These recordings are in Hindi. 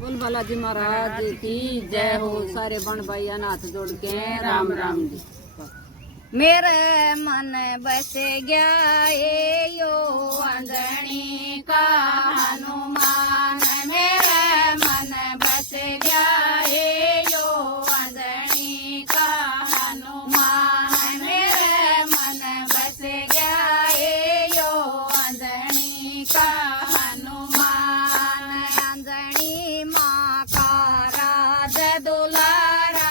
बोल बालाजी महाराज की जय हो। सारे बन भाई हाथ जोड़ के राम राम जी। मेरे मन बस गया ये यो अंजनी का हनुमान। मेरे मन बस गया ये यो अंजनी का हनुमान। मेरे मन बस गया ये यो अंजनी का हनुमान। अंजनी माँ का राज दुलारा,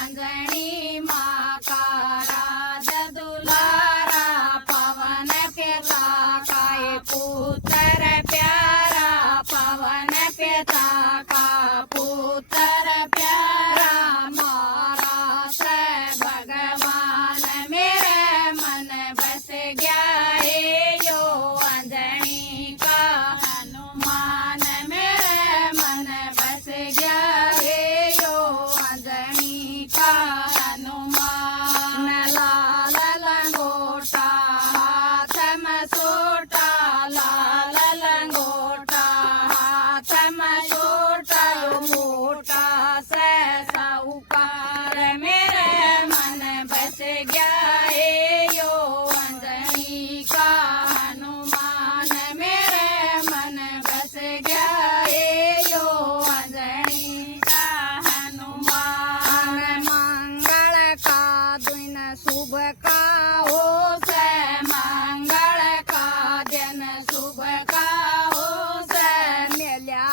अंजनी माँ का राज दुलारा, पवन पिता का ये पुत्र प्यारा, पवन पिता का पुत्र प्यारा, मारा से भगवान। मेरे मन बस गया ये यो अंजनी का हनुमान। मेरे मन बस गया ये यो अंजनी का हनुमान। लाल लंगोटा हाथ में सोटा, लाल लंगोटा हाथ में सोटा, मोटा से साहूकार। मेरे मन बस गया ये यो अंजनी का हनुमान। मेरे मन बस गया ये यो अंजनी का हनुमान। मंगल का दिन शुभ का हो से, मंगल का दिन शुभ का हो से, मिल्या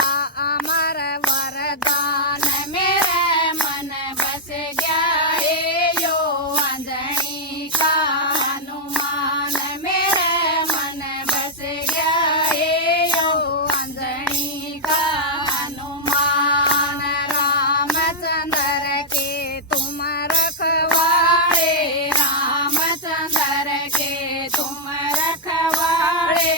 अमर वरदान। मेरे मन बस गया ये यो अंजनी का हनुमान। मेरे मन बस गया ये यो अंजनी का हनुमान। रामचंद्र के तुम रखवाड़े, रामचंद्र के तुम रखवाड़े,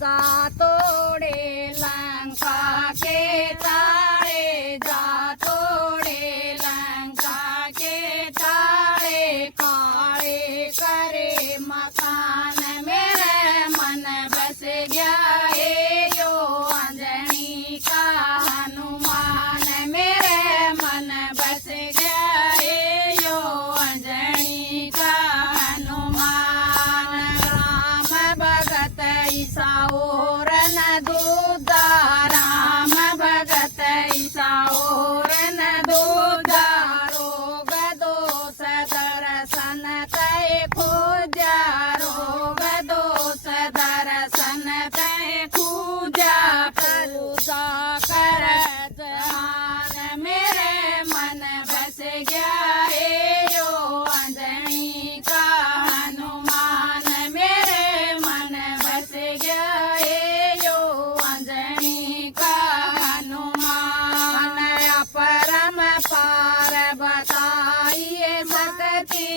जा तोड़े लंका के तारे, जा तोड़े लंका के तारे, काले करे मकान। मेरे मन बस गया ये यो अंजनी का हनुमान। मेरे मन बस गया ये यो अंजनी का हनुमान। राम भगत ईसा और न दूधा, राम भगत ईसा और न दूधा, रोग दोष दर्शन तय खोजा, रोग दोष दर्शन तय खोजा, पूजा कर जहान। मेरे मन बस गया ये यो अंजनी का हनुमान। मेरे मन बस गया ये यो अंजनी का हनुमान। परम पार बताइए सकती,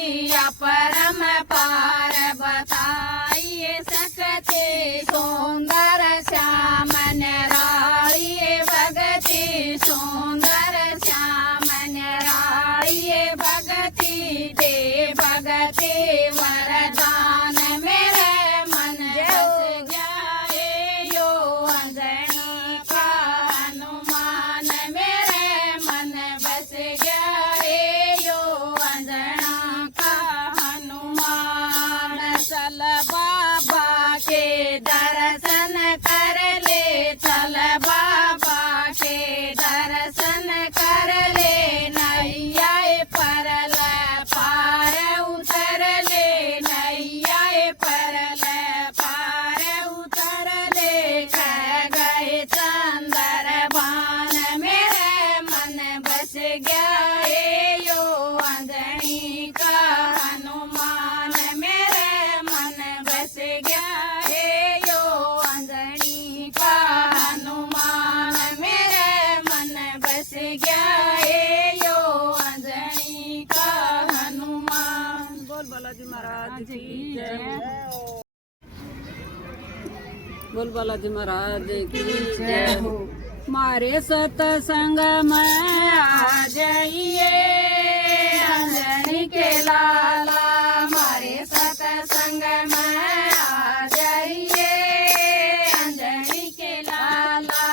परम पार बताइए सकती, सुंदर श्याम निरालिए भगति, सुंदर श्याम निरालिए भगति, दे भगति वरदान। मेरे मन बस गया ये यो अंजनी का हनुमान। मेरे मन बस गया ये यो अंजना का हनुमान। चल बाबा के दर्शन कर ले, चल बाबा के दर्शन कर ले, नैया परल पार उतर ले, नैया परल पार उतर ले, कह गए चंदर भान। मेरे मन बस गया ये यो अंजनी का हनुमान। मेरे मन बस गया ये यो अंजनी का हनुमान। मेरे मन बस गया ये यो अंजनी का हनुमान। बोल बालाजी महाराज की जय हो। बोल बालाजी महाराज की जय हो। मारे सत्संग में आ जाइए अंजनी के लाला, मारे सत्संग में आ जाइए अंजनी के लाला,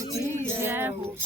की जय हो।